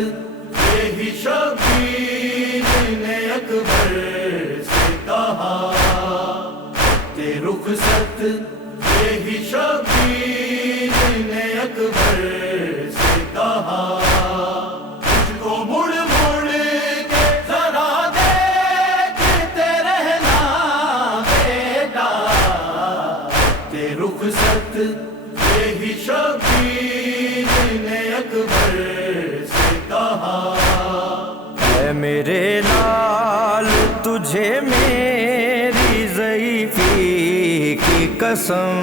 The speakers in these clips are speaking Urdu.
یہی شبیر نے اکبر سے کہا، تے رخصت یہی شبیر نے اکبر سے کہا، تجھ کو مڑ مڑ کے ذرا دیکھتے رہنا بیٹا، تے رخصت یہی شبیر نے اکبر سے کہا، اے میرے لال تجھے میری ضعیفی کی قسم،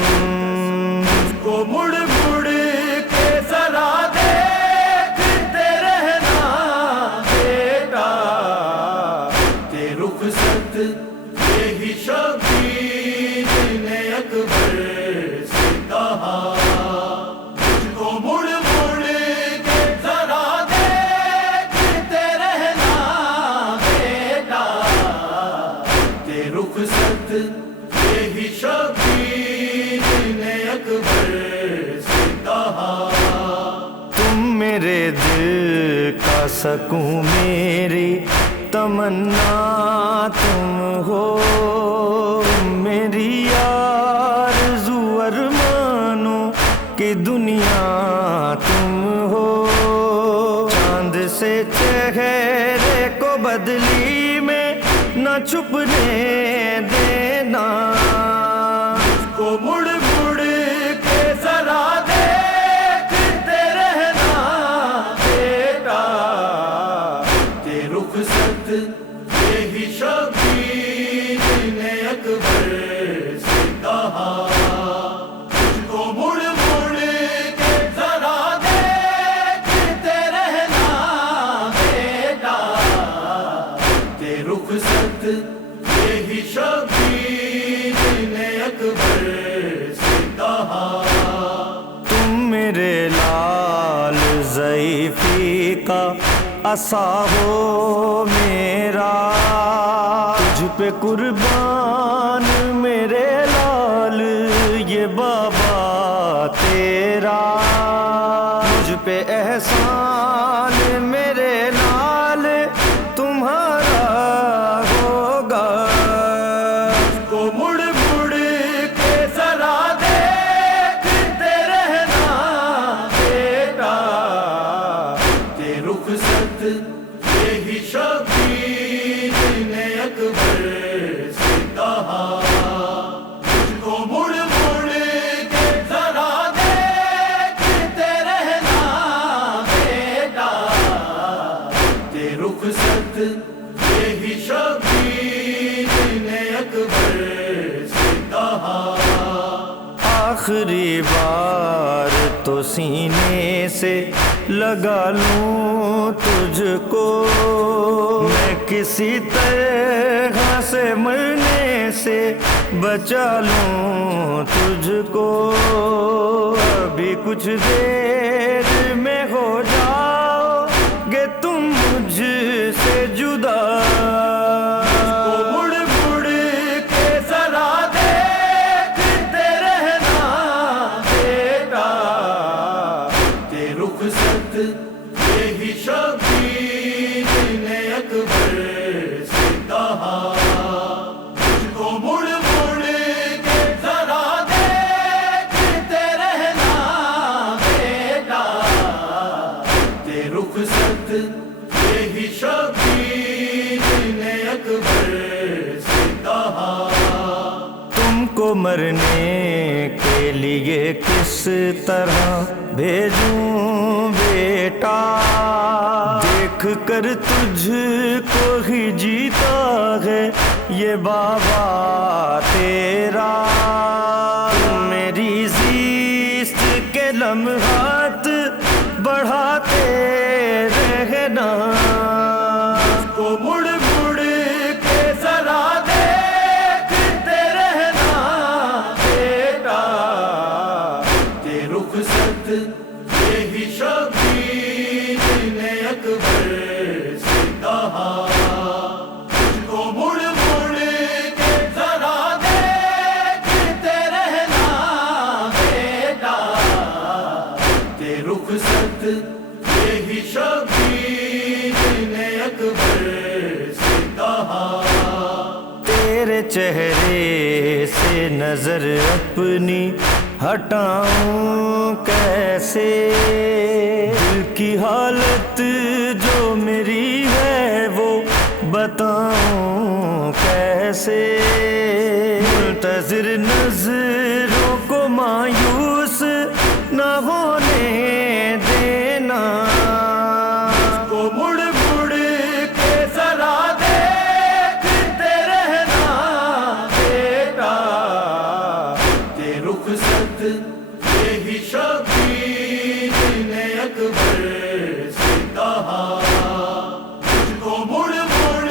تجھ کو مڑ مڑ کے ذرا دیکھتے رہنا بیٹا، تے رخصت یہی شبیر نے اکبر سے کہا، تجھ کو مڑ مڑ کے ذرا دیکھتے رہنا بیٹا، تے رخصت یہی شبیر نے اکبر سے کہا، تم میرے دل کا سکون میری تمنا تم ہو، میری آرزو ارمانوں کی دنیا تم ہو، چاند سے چہرے کو بدلی میں نہ چھپنے دینا، تجھ کو مڑ مڑ کے ذرا دیکھتے رہنا بیٹا، تے رخصت یہی شبیر نے اکبر سے کہا، تجھ کو مڑ مڑ کے ذرا دیکھتے رہنا بیٹا، تے رخصت یہی شبیر نے اکبر سے کہا، تم میرے لال ضعیفی کا عصا ہو میرا، تجھ پہ قربان میرے لال یہ بابا تیرا، مجھ پہ احسان میرے لال تمہارا ہوگا، تجھ کو مڑ مڑ کے ذرا دیکھتے رہنا بیٹا، تے رخصت یہی شبیر نے اکبر سے کہا، تجھ کو مڑ مڑ کے ذرا دیکھتے رہنا بیٹا، تے رخصت یہی شبیر نے اکبر سے کہا، آخری بار تو سینے سے لگا لوں تجھ کو، میں کسی طرح سے مرنے سے بچا لوں تجھ کو، ابھی کچھ دیر میں ہو جاؤ گے تم مجھ سے جدا، کو مڑ مڑ کے ذرا دیکھتے رہنا بیٹا، تے رخصت یہی شبیر نے اکبر سے کہا، تجھ کو مڑ مڑ کے ذرا دیکھتے رہنا بیٹا، تے رخصت یہی شبیر نے اکبر سے کہا، تم کو مرنے کے لیے کس طرح بھیجوں بیٹا، دیکھ کر تجھ کو ہی جیتا ہے یہ بابا تیرا، میری زیست کے لمحات بڑھاتے رہنا، تجھ کو مڑ مڑ کے ذرا دیکھتے رہنا بیٹا، تے رخصت یہی شبیر نے اکبر سے کہا، تجھ کو مڑ مڑ کے ذرا دیکھتے رہنا بیٹا، تے رخصت یہی شبیر چہرے سے نظر اپنی ہٹاؤں کیسے؟ دل کی حالت جو میری ہے وہ بتاؤں کیسے؟ منتظر نظروں کو مایوس نہ ہونے دینا، کو مڑ مڑ کے ذرا دیکھتے رہنا بیٹا، تے رخصت یہی شبیر نے اکبر سے کہا، مجھ کو مڑ مڑ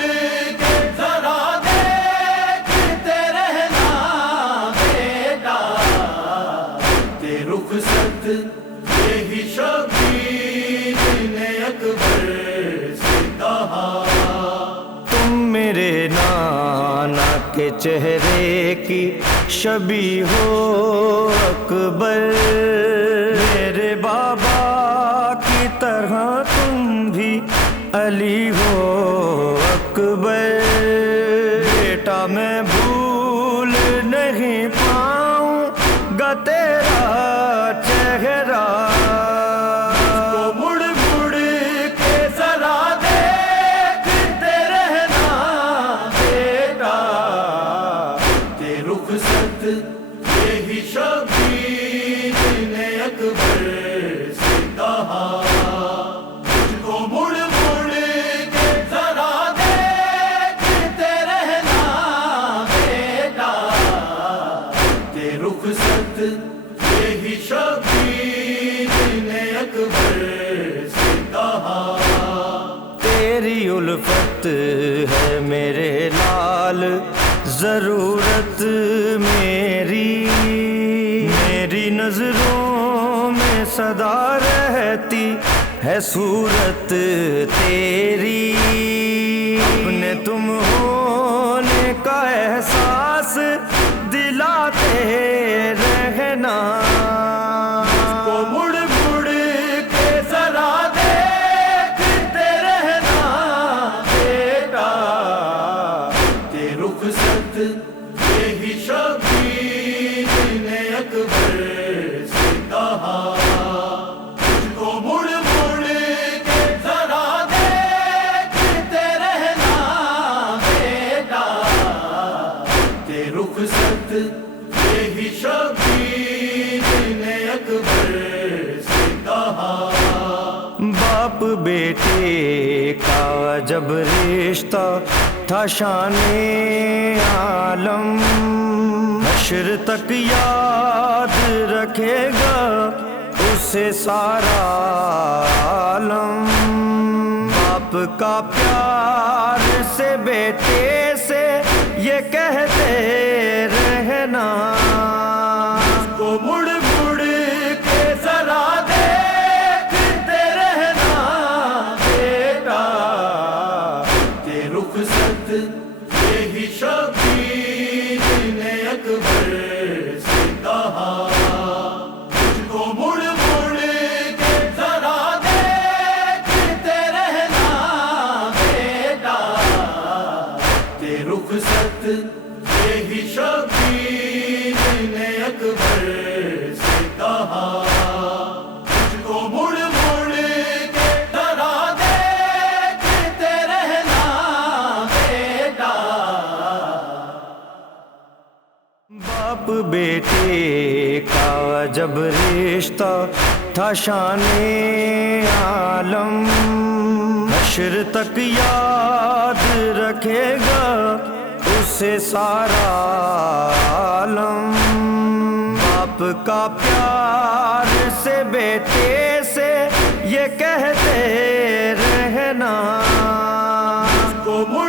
کے ذرا دیکھتے رہنا بیٹا، تے رخصت یہی شبیر نے اکبر سے کہا۔ تم میرے نانا کے چہرے کی شبیہ ہو اکبر، میرے بابا کی طرح تم بھی علی ہو اکبر، بیٹا میں بھول نہیں پاؤں گا تیرا چہرہ، کو مڑ مڑ کے ذرا دیکھتے رہنا بیٹا، تے رخصت یہی شبیر نے اکبر سے کہا، مجھ کو مڑ مڑ کے ذرا دیکھتے رہنا بیٹا، تے رخصت یہی شبیر نے اکبر سے کہا۔ تیری الفت ہے میرے لال ضرورت میری، میری نظروں میں سدا رہتی ہے صورت تیری، اپنے تم ہونے کا احساس دلاتے رہنا، کو مڑ مڑ کے ذرا دیکھتے رہنا بیٹا، تے رخصت یہی شبیر نے اکبر سے کہا، مجھ کو مڑ مڑ کے ذرا دیکھتے رہنا بیٹا، تے رخصت یہی شبیر نے اکبر سے کہا۔ باپ بیٹے کا جب رشتہ تھا شان عالم، حشر تک یاد رکھے گا اسے سارا عالم، باپ کا پیار سے بیٹے سے یہ کہتے رہنا، کو مڑ مڑ کے ذرا دیکھتے رہنا بیٹا، تے رخصت یہی شبیر نے اکبر سے کہا، مجھ کو مڑ مڑ کے ذرا دیکھتے رہنا بیٹا، تے رخصت یہی شبیر نے اکبر سے کہا، مجھ کو مڑ مڑ کے ذرا دیکھتے رہنا بیٹا۔ باپ بیٹے کا جب رشتہ تھا شان عالم، حشر تک یاد رکھے گا اسے سارا عالم، باپ کا پیار سے بیٹے سے یہ کہتے رہنا، کو مڑ